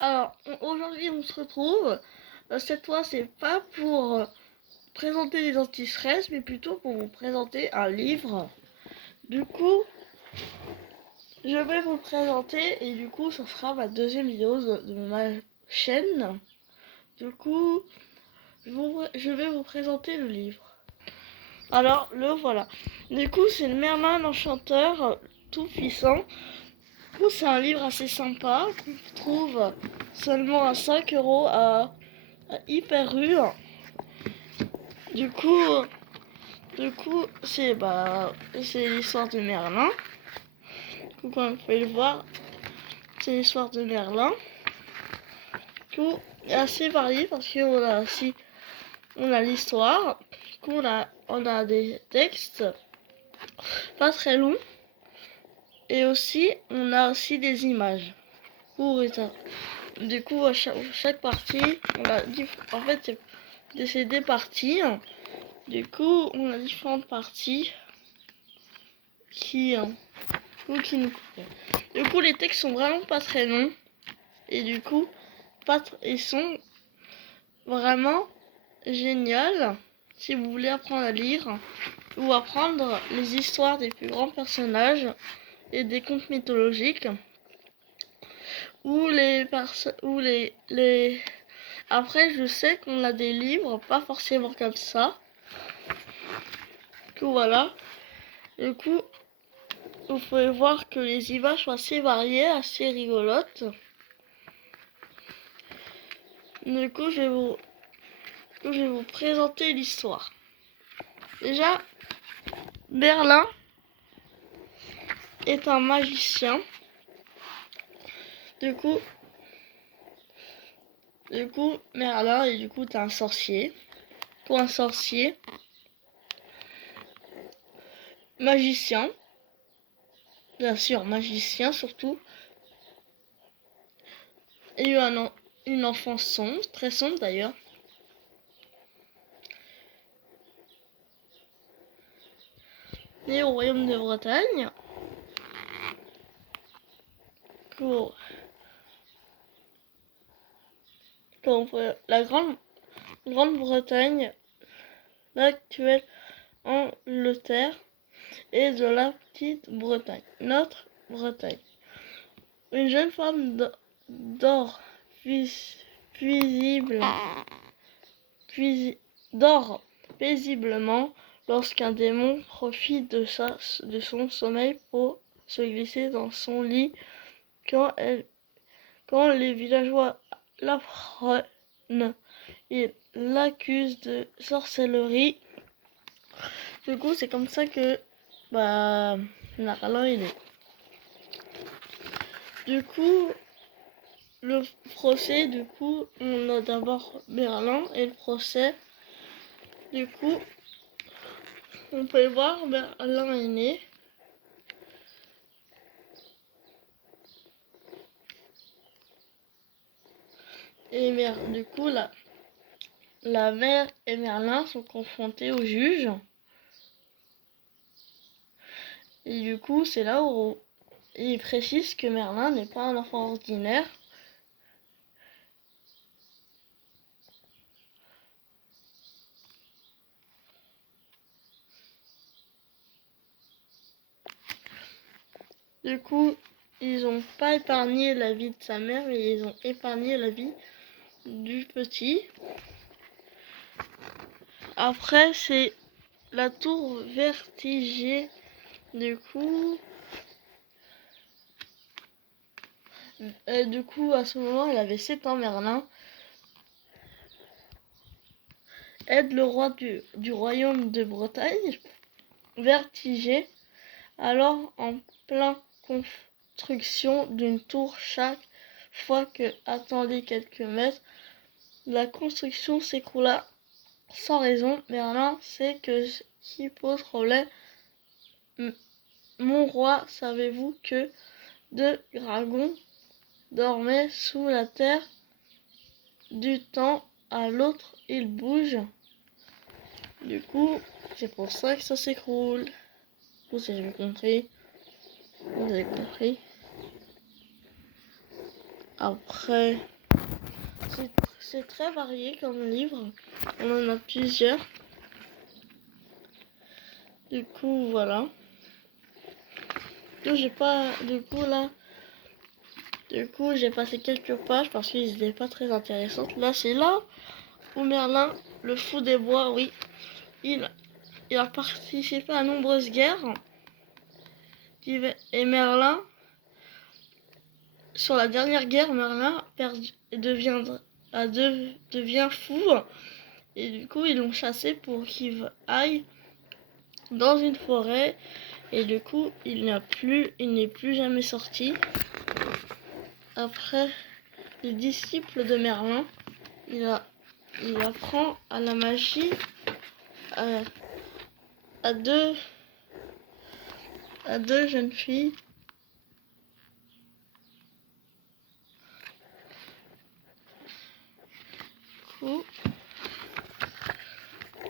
Alors, aujourd'hui, on se retrouve. Cette fois, c'est pas pour présenter les anti-stress, mais plutôt pour vous présenter un livre. Du coup, je vais vous le présenter et du coup, ce sera ma deuxième vidéo de ma chaîne. Du coup, je vais vous présenter le livre. Alors, le voilà. Du coup, c'est le Merlin l'Enchanteur tout puissant. Du coup, c'est un livre assez sympa qu'on trouve seulement à 5 € à Hyper U. Du coup, c'est l'histoire de Merlin. Du coup, comme vous pouvez le voir, c'est l'histoire de Merlin. Du coup, c'est assez varié parce qu'on a aussi l'histoire. Du coup, on a des textes pas très longs et aussi on a aussi des images. Du coup, à chaque partie, en fait, c'est des parties. Du coup, on a différentes parties qui nous. Du coup, les textes sont vraiment pas très longs et du coup, ils sont vraiment géniaux si vous voulez apprendre à lire ou apprendre les histoires des plus grands personnages et des contes mythologiques ou les. Après, je sais qu'on a des livres pas forcément comme ça. Du coup, voilà. Du coup, vous pouvez voir que les images sont assez variées, assez rigolotes. Du coup, je vais vous présenter l'histoire. Déjà, Merlin est un magicien. Du coup, Merlin et du coup, t'es un sorcier. Pour un sorcier, magicien, bien sûr, magicien surtout. Il a eu une enfance sombre, très sombre d'ailleurs. Né au royaume de Bretagne. Pour la Grande-Bretagne, l'actuelle Angleterre et de la petite Bretagne, notre Bretagne. Une jeune femme dort paisiblement lorsqu'un démon profite de son sommeil pour se glisser dans son lit. Quand les villageois l'apprennent, ils l'accusent de sorcellerie. Du coup, c'est comme ça que Merlin il est. Du coup, le procès, on a d'abord Merlin et le procès. Du coup, on peut voir, Merlin est né. Et du coup, la mère et Merlin sont confrontés au juge. Et du coup, c'est là où il précise que Merlin n'est pas un enfant ordinaire. Du coup, ils n'ont pas épargné la vie de sa mère, mais ils ont épargné la vie du petit. Après, c'est la tour vertigée. Du coup, à ce moment, elle avait 7 ans, Merlin. Aide le roi du royaume de Bretagne, Vertigé, alors en pleine construction d'une tour chaque fois que attendait quelques mètres. La construction s'écroula sans raison. Merlin sait que ce qui pose problème. Mon roi, savez-vous que 2 dragons dormaient sous la terre? Du temps à l'autre, ils bougent. Du coup, c'est pour ça que ça s'écroule. Vous avez compris. Vous avez compris. Après, c'est très varié comme livre. On en a plusieurs. Du coup, voilà. J'ai passé quelques pages parce qu'ils n'étaient pas très intéressantes. Là, c'est là où Merlin, le fou des bois, oui, il a participé à nombreuses guerres. Et Merlin, sur la dernière guerre, Merlin devient fou. Et du coup, ils l'ont chassé pour qu'il aille dans une forêt. Et du coup, il n'est plus jamais sorti. Après, les disciples de Merlin, il apprend à la magie à deux jeunes filles.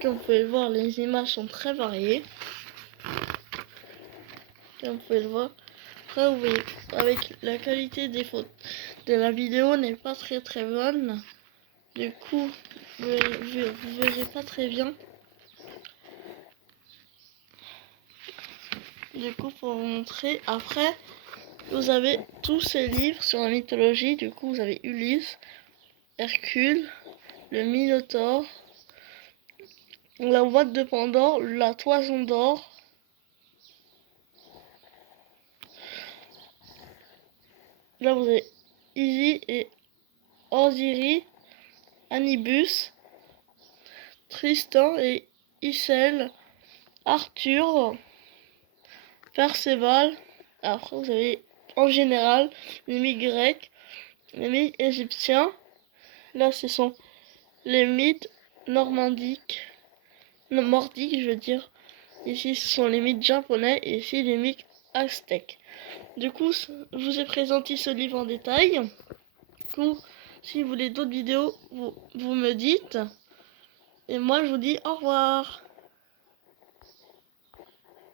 Comme vous pouvez le voir, les images sont très variées. Comme vous pouvez le voir. Après, vous voyez, avec la qualité des photos de la vidéo n'est pas très bonne. Du coup, vous verrez pas très bien. Du coup, pour vous montrer, après, vous avez tous ces livres sur la mythologie. Du coup, vous avez Ulysse, Hercule, le Minotaure, la boîte de Pandore, la toison d'or. Là, vous avez Isis et Osiris, Anubis, Tristan et Iselle, Arthur, Perceval. Après, vous avez en général les mythes grecs, les mythes égyptiens. Là, ce sont les mythes nordiques, je veux dire. Ici, ce sont les mythes japonais et ici les mythes aztèques. Du coup, je vous ai présenté ce livre en détail. Du coup, si vous voulez d'autres vidéos, vous me dites. Et moi, je vous dis au revoir.